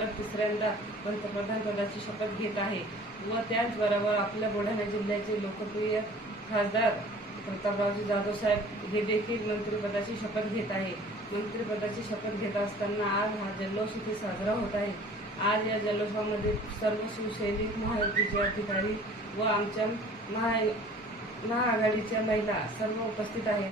परत तिसऱ्यांदा पंतप्रधान पदाची शपथ घेत आहे व त्याचबरोबर आपल्या बुलढाणा जिल्ह्याचे लोकप्रिय खासदार प्रतापरावजी जाधव साहेब हे देखील मंत्रिपदाची शपथ घेत आहे. मंत्रिपदाची शपथ घेत असताना आज हा जल्लोष इथे साजरा होत आहे. आज या जल्लोषामध्ये सर्व शिवसैनिक महायुतीचे अधिकारी व आमच्या महा महाआघाडीच्या महिला सर्व उपस्थित आहेत.